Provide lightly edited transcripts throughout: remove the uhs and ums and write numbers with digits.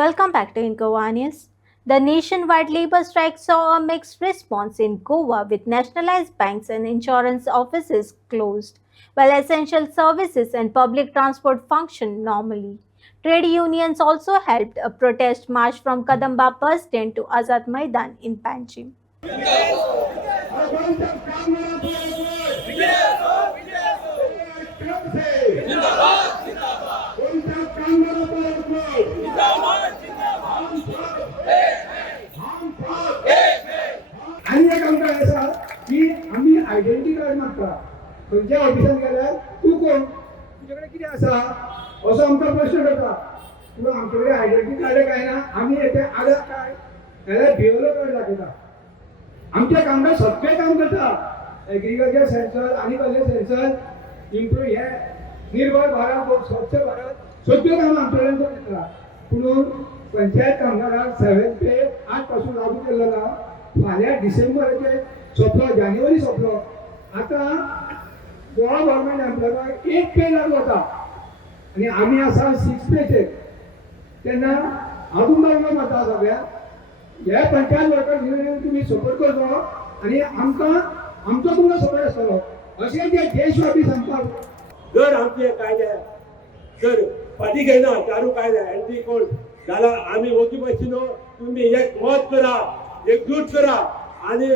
Welcome back to Incoa News. The nationwide labor strike saw a mixed response in Goa with nationalized banks and insurance offices closed, while essential services and public transport functioned normally. Trade unions also helped a protest march from Kadamba bus stand to Azad Maidan in Panjim. आणि एक आमकां आसा की आमी identity card मागता खंयच्या ऑफिसान गेल्यार तूं कोण तुजे कडेन कितें आसा असो आमकां प्रश्न करता पूण आमचे कडेन आयडेंटिटी कार्ड काय ना आमी येते आधार कार्ड नाल्यार बीएलओ कार्ड दाखयता आमचे कामगार सगळे काम करता एग्रीकल्चर सेन्सर आनी कसले सेन्सर इम्प्रूव हे निर्भर भारत स्वच्छ भारत सगळ्यो कामां आमचे कडेन करता पूण पंचायत कामगाराक 7 पे 8 पासून लागू केल्लो ना फाल्यां डिसेंबराचे सोंपलो जानेवारी सोंपलो आतां गोवा गव्हर्मेंट एम्प्लॉयमाक 1 पे लागू जाता आनी आमी आसा 6 पेचेर तेन्ना हांव तुमकां मारता सगळ्यांक हे पंचायत वर्कर्स युनियन तुमी सपोर्ट करचो आनी आमकां आमचो तुमकां सपोर्ट आसतलो अशें ते देशव्यापी संपाक जर आमचे कायदे जर फाटी घेयना चारू कायदे एंटी कोड जाल्यार आमी वचूं पडची न्हू तुमी एक मत करा एकजूट करा आणि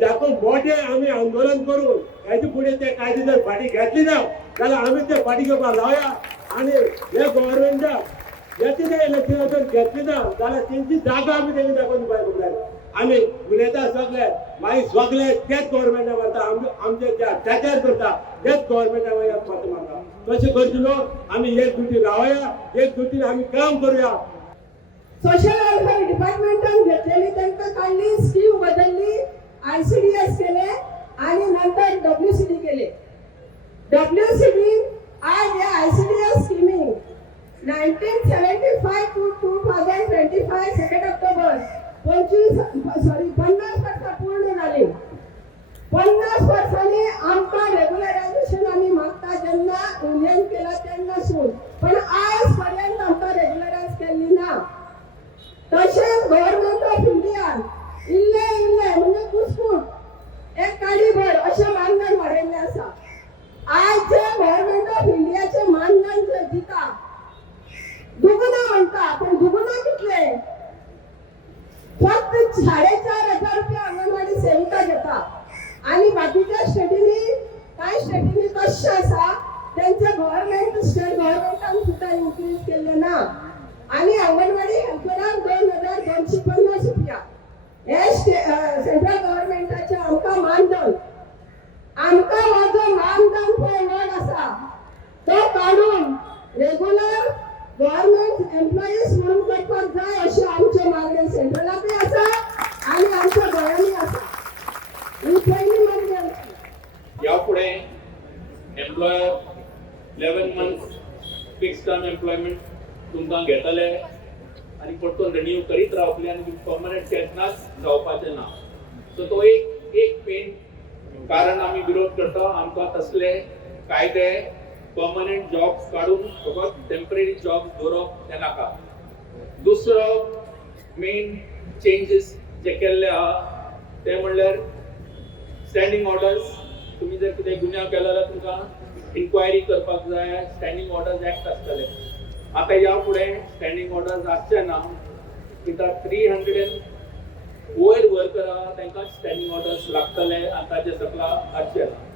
दाखोवन मोठे आमी आंदोलन करून हेजे फुडें ते कायदे जर फाटी घेतली ना जाल्यार आमी ते फाटी घेवपाक लावया आणि हे गव्हर्मेंटाक येते ते इलेक्शन जर घेतली ना जाल्यार तेंची जागा आमी तेंका दाखोवन दिवपाक जाय आमी उलयता सगळे मागीर सगळे तेच गव्हर्मेंटा मारता आमचे जे अत्याचार करता तेच गव्हर्मेंटा फाटी मारता तशें करची न्हू आमी एक जुटी रावया एक जुटीन आमी काम करूया सोशल वेलफेअर डिपार्टमेंटान घेतलेली त्यांना काढली स्कीम बदलली आयसीडीएस केले आणि नंतर डब्ल्यूसीडी केले डब्ल्यूसीडी आज हे आयसीडीएस स्कीमिंग 1975 टू 2025 2 ऑक्टोबर 50 वर्ष पूर्ण झाले 50 वर्षांनी आमका रेग्युलरायझेशन आम्ही मागता ज्यांना युनियन केला त्यांना सून पण आजपर्यंत आमका रेग्युलरायझ केली ना तसेच गव्हर्नमेंट ऑफ इंडिया इल्ले म्हणजे घुसपूट एक काडीभर असे मानधन वाडयल्ले आसा आज जे गव्हर्नमेंट ऑफ इंडियाचे मानधन जे दिता दुगुना म्हणता पण दुगुना कितले फक्त 4,500 रुपया अंगणवाडी सेविका घेता आणि बाकीच्या स्टेटीनी काय स्टेटीनी कशे आसा त्यांचे गव्हर्नमेंट स्टेट गव्हर्नमेंटान सुद्धा इन्क्रीज केले ना आणि अंगणवाडी हेल्पराक 2,250 रुपया हे सेंट्रल गव्हर्नमेंटाचे आमकां मानधन आमकां हो जो मानधन पळय आसा तो काढून रेग्युलर गव्हर्नमेंट एम्प्लॉईज म्हणून करपाक जाय अशी आमचे मागणी सेंट्रलाकूय आसा आणि आमच्या गोंयांनी आसा ही पहिली मागणी आमची यापुढे employer 11 months fix term employment तुमकां घेतले आनी परतून रिन्यू करीत रावतले आनी परमनंट केन्नाच जावपाचें ना सो तो एक पेन कारण आमी विरोध करता आमकां तसले कायदे परमनंट जॉब्स काडून फकत टेम्पररी जॉब्स दवरप तें नाका दुसरो मेन चेंजीस जे केल्ले आहा ते म्हणल्यार स्टँडींग ऑर्डर्स तुमी जर कितें गुन्यांव केलो जाल्यार तुमकां इन्क्वायरी करपाक जाय स्टँडींग ऑर्डर्स एक्ट आसतले आता या पुढे स्टँडींग ऑर्डर्स आसचे ना कित्याक 300 वयर वर्कर आहा तांकां स्टँडींग ऑर्डर्स लागतले आतांचे सकला आसचे ना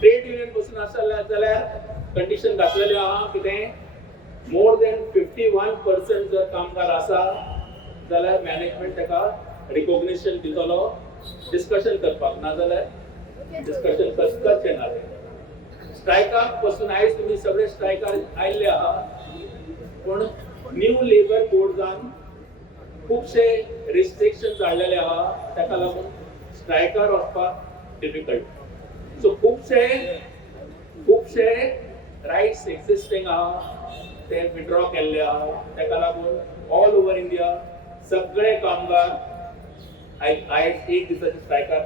ट्रेड युनियन पासून आसले जाल्यार कंडिशन घातलेले आहा कितें मोर देन 51% जर कामगार आसा जाल्यार मॅनेजमेंट ताका रिकॉग्निशन दितलो डिस्कशन करपाक ना जाल्यार डिस्कशन करचें ना स्ट्रायकाक पासून आयज तुमी सगळे स्ट्रायकार आयिल्ले आहात पूण न्यू लेबर कोड्सान खुबशे रिस्ट्रिक्शन्स हाडलेले आहा ताका लागून स्ट्रायकार वचपाक डिफिकल्ट सो खुबशे रायट्स एक्झिस्टींग आहा ते विड्रॉ केल्ले आहा ताका लागून ऑल ओव्हर इंडिया सगळे कामगार आयज एक दिसाचे स्ट्रायकार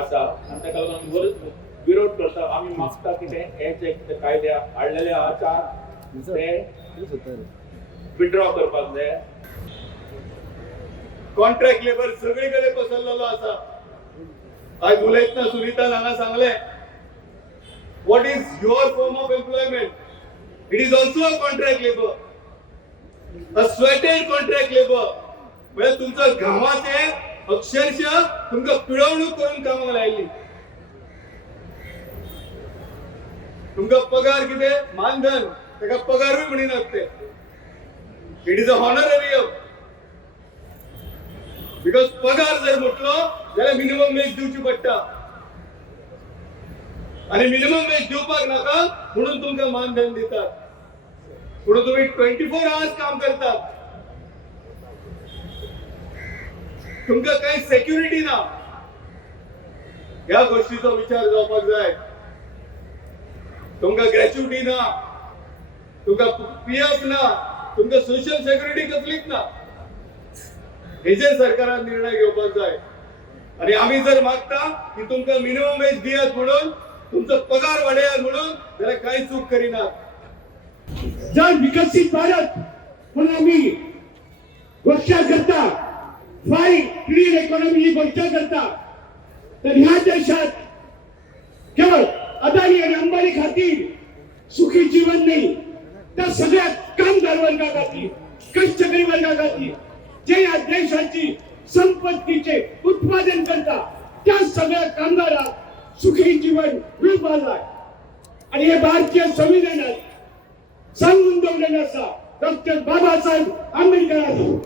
आसा आनी ताका लागून विरोध करता आमी मागता कितें हे जे कायदे हाडलेले आहा 4 ते विथड्रॉ करपाक जाय. कॉन्ट्रॅक्ट लेबर सगळीकडे पसरलेलो आसा. आज उलयतना सुनीतान हांगा सांगलें what is your form of employment. It is also a contract labor, a sweated contract labor. म्हणजे तुमचं घामाचे अक्षरशः तुमका पिळवणूक करून कामाक लायली. तुमका पगार कितें मानधन ताका पगारूय म्हणिनात ते. It is a honorarium. Because पगार जर म्हटलो जाल्यार मिनिमम वेज दिवची पडटा आणि मिनिमम वेज दिवपाक नाका म्हणून तुमका मानधन दितात. म्हणून तुम्ही 24 आवर्स काम करतात. तुमका काही सेक्युरिटी ना. या गोष्टीचा विचार जावपाक जाय. तुमका ग्रॅच्युटी ना, तुमका पीएफ ना, तुमका सोशल सेक्युरिटी कसलीच ना. हेजेर सरकारान निर्णय घेवपाक जाय. आणि आम्ही जर मागता की तुमका मिनिमम वेज दियात म्हणून, तुमचा पगार वाडयात म्हणून, जाल्यार काही चूक करिनात. जर विकसित भारत म्हणून आम्ही घोषणा करता, 5 ट्रिलियन इकॉनॉमीची घोषणा करता, तर ह्या देशात केवळ अदानी आणि अंबानी खातीर सुखी जीवन नाही, तर सगळ्या कामगार वर्गाखातीर, कष्टकरी वर्गाखातीर, जे या देशाची संपत्तीचे उत्पादन करता त्या सगळ्या कामगारांक सुखी जीवन मिळपाक. आणि हे भारतीय संविधानात सांगून दवरलेलें आसा. डॉक्टर बाबासाहेब आंबेडकरांनी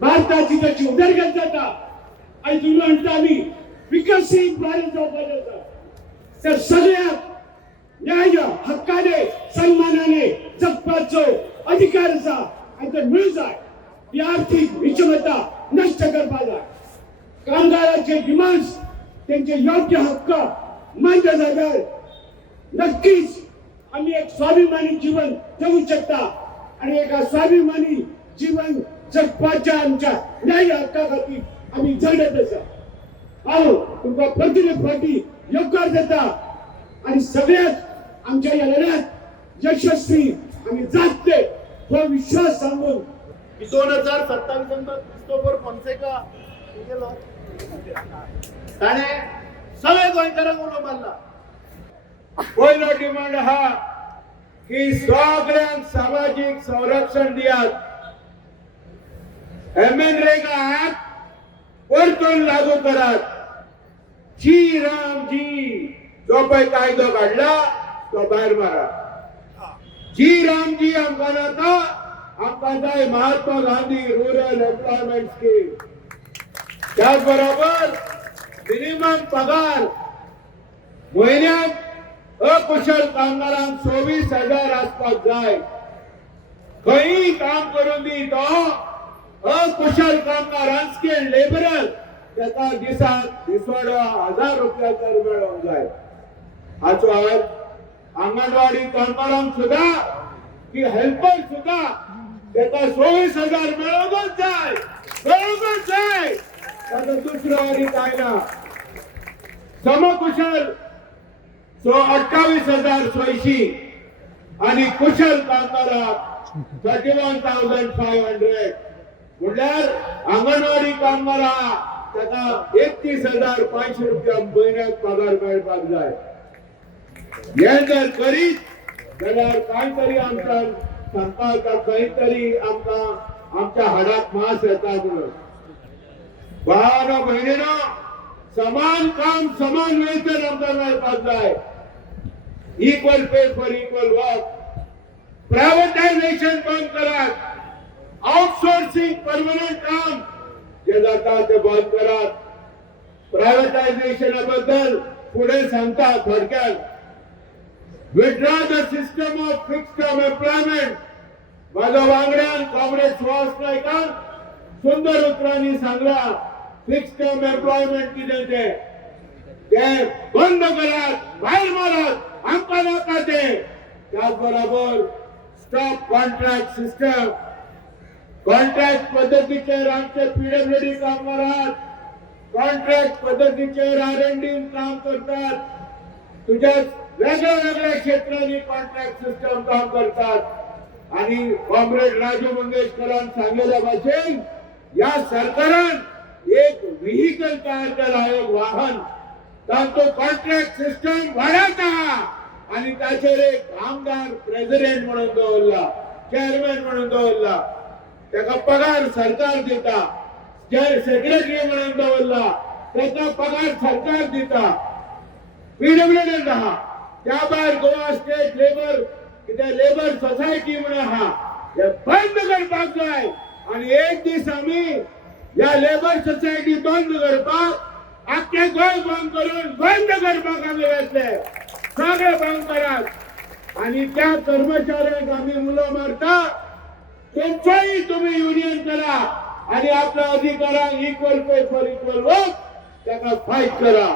भारताची जशी उदरगत जाता आणि तुम्ही म्हणता आम्ही विकसित भारत जावपाचो आसा, तर सगळ्याक न्याय हक्काने सन्मानाने जगपाचो अधिकार आसा आणि तो मिळूं जाय. ही आर्थिक विषमता नष्ट करपा जाय. कामगारांचे डिमांड्स, त्यांचे योग्य हक्क मान्य जाल्यार नक्कीच आम्ही एक स्वाभिमानी जीवन जगू शकता. आणि एका स्वाभिमानी जीवन जगपाच्या आमच्या न्याय हक्का खातीर आम्ही झगडत आसा. हांव तुमकां परतीने फाटी येवकार देता आणि सगळ्यात आमच्या या लढ्यात यशस्वी आम्ही जातले हो विश्वास सांगून 2027 नंतर क्रिस्टोफर फोन्सेका गेलो ताणे सगळे गोंयकारांक उलो मारला. पहिलो डिमांड हा की सगळ्यांक सामाजिक संरक्षण दियात. मनरेगा ऍक्ट परतून लागू करात. जी रामजी जो पळय कायदो काढला तो भायर मारा. जी रामजी आमकां नाका, आमकां जाय Mahatma Gandhi rural employment scheme. त्याच बरोबर मिनिमम पगार म्हयन्याक अकुशल कामगारांक 24,000 आसपाक जाय. खंयी काम करून दी तो अकुशल कामगार अनस्किल्ड लेबरर ताका दिसाक दिसवाडो 1000 रुपया तर मेळोंक जाय. हाचो अर्थ अंगणवाडी कामगारांक सुद्धा की हेल्पर सुद्धा ताका 24,000 मेळोंकच जाय, मेळोंकच जाय. ताका दुसरो आनी कांय ना. समकुशल 28,600 आणि कुशल कामगाराक 31,500. म्हणल्यार अंगणवाडी कामगारां ताका 31,500 रुपया म्हयन्याक पगार मेळपाक जाय. हे जर करीत जाल्यार कांय तरी आमकां सांगपाक, खंय तरी आमकां आमच्या हाडाक मास येता म्हणून. भावानो भयणीनो, समान काम समान वेतन आमकां मेळपाक जाय. Equal pay for equal work. Privatisation बंद करात. आउटसोर्सिंग परमनंट काम जे जाता ते बंद करात. प्रायव्हेटायझेशना बद्दल पुढे सांगता थोडक्यात. Withdraw the system of fixed term employment. माझ्या वांगड्यान काँग्रेस सुहास नायकान सुंदर उतरांनी सांगला फिक्स्ड टर्म एम्प्लॉयमेंट कितें ते बंद करात, भायर मारात, आमकां नाका ते. त्याच बरोबर स्टॉप कॉन्ट्रॅक्ट सिस्टम. कॉन्ट्रॅक्ट पद्धतीचेर आमचे पीडब्ल्यूडी कामगार आहात. कॉन्ट्रॅक्ट पद्धतीचेर R&D काम करतात. तुझ्या वेगळ्या वेगळ्या क्षेत्रांनी कॉन्ट्रॅक्ट सिस्टम काम करतात. आणि कॉम्रेड राजू मंगेशकरांनी सांगितल्या भाषेन या सरकारान एक व्हेकल तयार केला, एक वाहन, तांचो कॉन्ट्रॅक्ट सिस्टम वाढत आहा आणि ताचेर एक आमदार प्रेसिडेंट म्हणून दवरला, चेअरमॅन म्हणून दवरला, त्याका पगार सरकार दिता, सेक्रेटरी म्हणून दवरला, त्याचा पगार सरकार दिता, पीडब्ल्यूडी आहा, त्या भायर गोवा स्टेट लेबर सोसायटी म्हणून आहा, हे बंद करपाक जाय आणि एक दीस आम्ही या लेबर सोसायटी बंद करपाक आख्खे गोंय बंद करून बंद करपाक आम्ही वतले, सगळे बंद करात आणि त्या कर्मचाऱ्यांक आम्ही उलो मारता, तुमचोही तुम्ही युनियन करा आणि आपल्या अधिकारांक equal pay for equal work त्याका फाईट करा.